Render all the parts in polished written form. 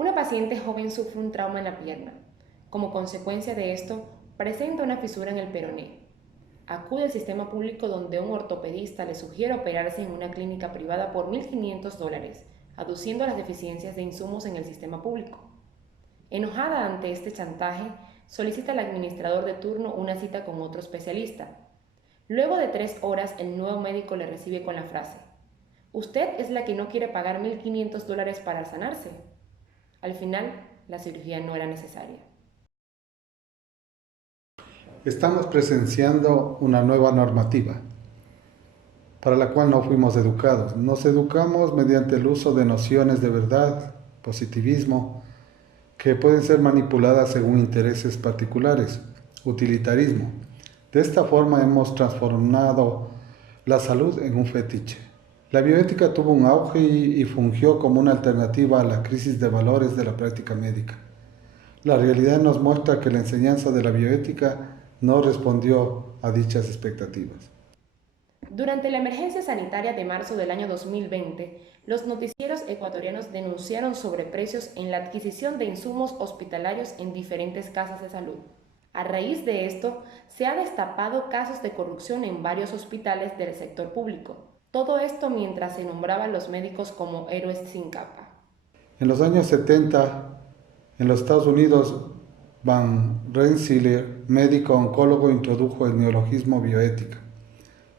Una paciente joven sufre un trauma en la pierna. Como consecuencia de esto, presenta una fisura en el peroné. Acude al sistema público donde un ortopedista le sugiere operarse en una clínica privada por $1.500, aduciendo las deficiencias de insumos en el sistema público. Enojada ante este chantaje, solicita al administrador de turno una cita con otro especialista. Luego de 3 horas, el nuevo médico le recibe con la frase: «Usted es la que no quiere pagar $1.500 para sanarse». Al final, la cirugía no era necesaria. Estamos presenciando una nueva normativa para la cual no fuimos educados. Nos educamos mediante el uso de nociones de verdad, positivismo, que pueden ser manipuladas según intereses particulares, utilitarismo. De esta forma hemos transformado la salud en un fetiche. La bioética tuvo un auge y fungió como una alternativa a la crisis de valores de la práctica médica. La realidad nos muestra que la enseñanza de la bioética no respondió a dichas expectativas. Durante la emergencia sanitaria de marzo del año 2020, los noticieros ecuatorianos denunciaron sobreprecios en la adquisición de insumos hospitalarios en diferentes casas de salud. A raíz de esto, se han destapado casos de corrupción en varios hospitales del sector público. Todo esto mientras se nombraban los médicos como héroes sin capa. En los años 70, en los Estados Unidos, Van Rensselaer, médico oncólogo, introdujo el neologismo bioética.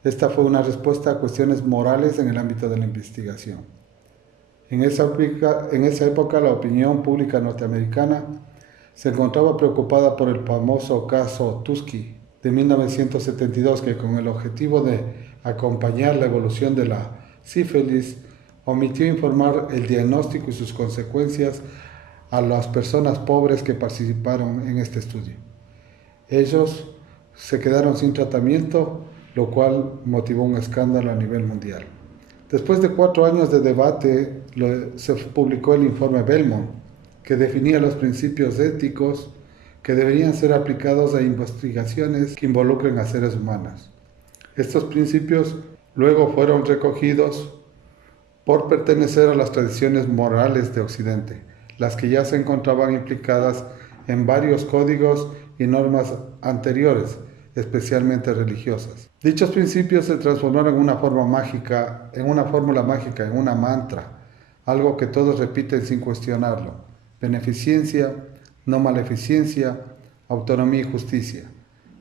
Esta fue una respuesta a cuestiones morales en el ámbito de la investigación. En esa época, la opinión pública norteamericana se encontraba preocupada por el famoso caso Tuskegee de 1972, que con el objetivo de acompañar la evolución de la sífilis, omitió informar el diagnóstico y sus consecuencias a las personas pobres que participaron en este estudio. Ellos se quedaron sin tratamiento, lo cual motivó un escándalo a nivel mundial. Después de 4 años de debate, se publicó el informe Belmont, que definía los principios éticos que deberían ser aplicados a investigaciones que involucren a seres humanos. Estos principios luego fueron recogidos por pertenecer a las tradiciones morales de Occidente, las que ya se encontraban implicadas en varios códigos y normas anteriores, especialmente religiosas. Dichos principios se transformaron en una fórmula mágica, en una mantra, algo que todos repiten sin cuestionarlo: beneficencia, no maleficencia, autonomía y justicia.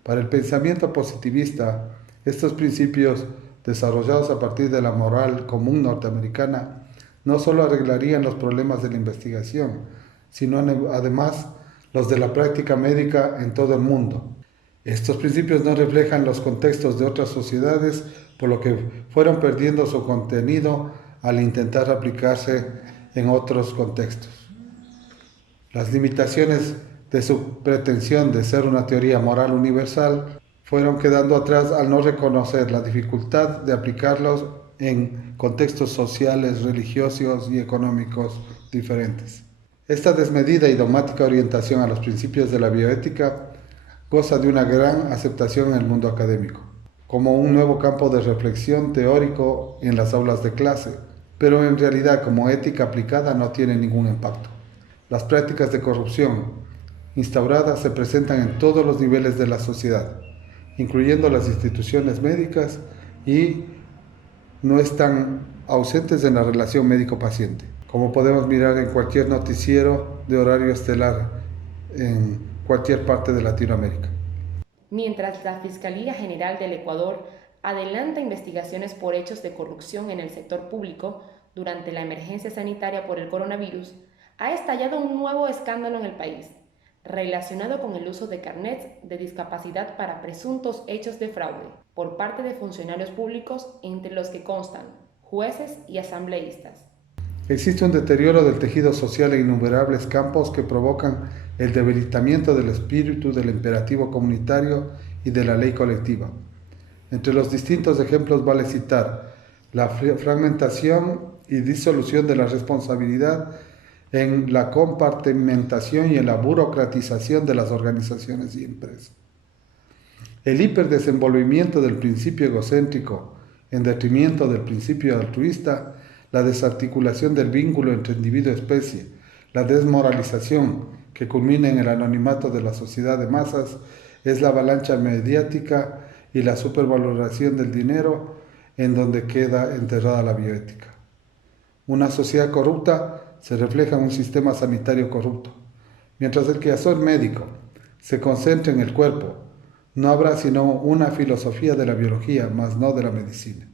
Para el pensamiento positivista, estos principios, desarrollados a partir de la moral común norteamericana, no solo arreglarían los problemas de la investigación, sino además los de la práctica médica en todo el mundo. Estos principios no reflejan los contextos de otras sociedades, por lo que fueron perdiendo su contenido al intentar aplicarse en otros contextos. Las limitaciones de su pretensión de ser una teoría moral universal fueron quedando atrás al no reconocer la dificultad de aplicarlos en contextos sociales, religiosos y económicos diferentes. Esta desmedida y dogmática orientación a los principios de la bioética goza de una gran aceptación en el mundo académico, como un nuevo campo de reflexión teórico en las aulas de clase, pero en realidad como ética aplicada no tiene ningún impacto. Las prácticas de corrupción instauradas se presentan en todos los niveles de la sociedad, incluyendo las instituciones médicas, y no están ausentes en la relación médico-paciente, como podemos mirar en cualquier noticiero de horario estelar en cualquier parte de Latinoamérica. Mientras la Fiscalía General del Ecuador adelanta investigaciones por hechos de corrupción en el sector público durante la emergencia sanitaria por el coronavirus, ha estallado un nuevo escándalo en el país, relacionado con el uso de carnets de discapacidad para presuntos hechos de fraude por parte de funcionarios públicos, entre los que constan jueces y asambleístas. Existe un deterioro del tejido social en innumerables campos que provocan el debilitamiento del espíritu del imperativo comunitario y de la ley colectiva. Entre los distintos ejemplos vale citar la fragmentación y disolución de la responsabilidad en la compartimentación y en la burocratización de las organizaciones y empresas. El hiperdesenvolvimiento del principio egocéntrico en detrimento del principio altruista, la desarticulación del vínculo entre individuo y especie, La desmoralización que culmina en el anonimato de la sociedad de masas es la avalancha mediática y la supervaloración del dinero en donde queda enterrada la bioética. Una sociedad corrupta se refleja en un sistema sanitario corrupto. Mientras el quehacer médico se concentra en el cuerpo, no habrá sino una filosofía de la biología, mas no de la medicina.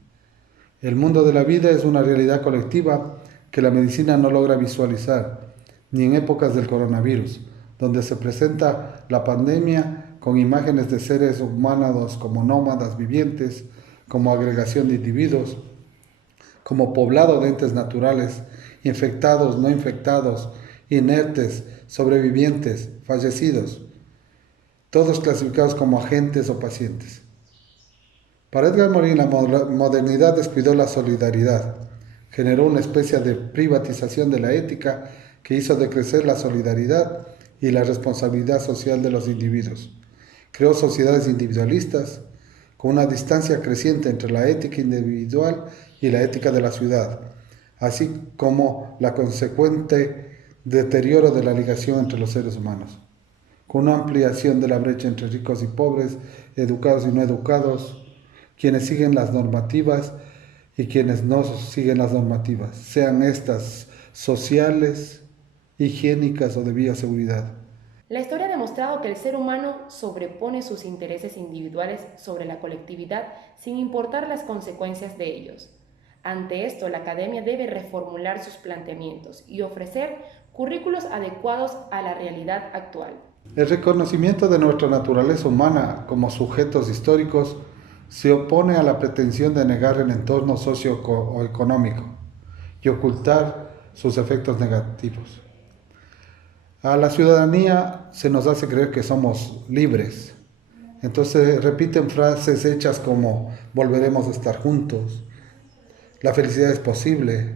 El mundo de la vida es una realidad colectiva que la medicina no logra visualizar, ni en épocas del coronavirus, donde se presenta la pandemia con imágenes de seres humanos como nómadas vivientes, como agregación de individuos, como poblado de entes naturales, infectados, no infectados, inertes, sobrevivientes, fallecidos, todos clasificados como agentes o pacientes. Para Edgar Morin, la modernidad descuidó la solidaridad, generó una especie de privatización de la ética que hizo decrecer la solidaridad y la responsabilidad social de los individuos. Creó sociedades individualistas, con una distancia creciente entre la ética individual y la ética de la ciudad, así como la consecuente deterioro de la ligación entre los seres humanos, con una ampliación de la brecha entre ricos y pobres, educados y no educados, quienes siguen las normativas y quienes no siguen las normativas, sean estas sociales, higiénicas o de bioseguridad. La historia ha demostrado que el ser humano sobrepone sus intereses individuales sobre la colectividad sin importar las consecuencias de ellos. Ante esto, la academia debe reformular sus planteamientos y ofrecer currículos adecuados a la realidad actual. El reconocimiento de nuestra naturaleza humana como sujetos históricos se opone a la pretensión de negar el entorno socioeconómico y ocultar sus efectos negativos. A la ciudadanía se nos hace creer que somos libres. Entonces repiten frases hechas como volveremos a estar juntos, la felicidad es posible,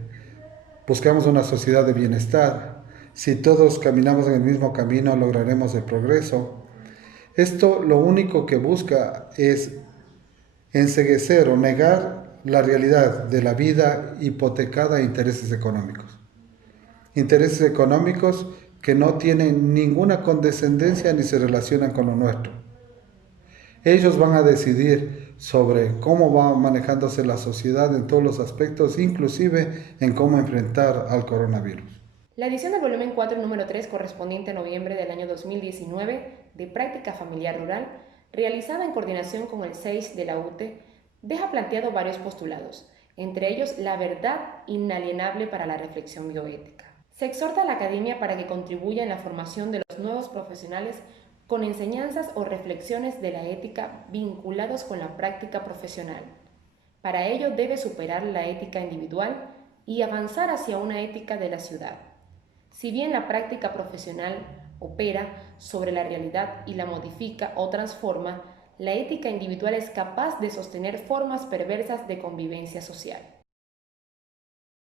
buscamos una sociedad de bienestar, si todos caminamos en el mismo camino lograremos el progreso. Esto lo único que busca es enceguecer o negar la realidad de la vida hipotecada a intereses económicos. Intereses económicos que no tienen ninguna condescendencia ni se relacionan con lo nuestro. Ellos van a decidir sobre cómo va manejándose la sociedad en todos los aspectos, inclusive en cómo enfrentar al coronavirus. La edición del volumen 4, número 3, correspondiente a noviembre del año 2019, de Práctica Familiar Rural, realizada en coordinación con el CEIS de la UTE, deja planteado varios postulados, entre ellos la verdad inalienable para la reflexión bioética. Se exhorta a la academia para que contribuya en la formación de los nuevos profesionales con enseñanzas o reflexiones de la ética vinculados con la práctica profesional. Para ello debe superar la ética individual y avanzar hacia una ética de la ciudad. Si bien la práctica profesional opera sobre la realidad y la modifica o transforma, la ética individual es capaz de sostener formas perversas de convivencia social.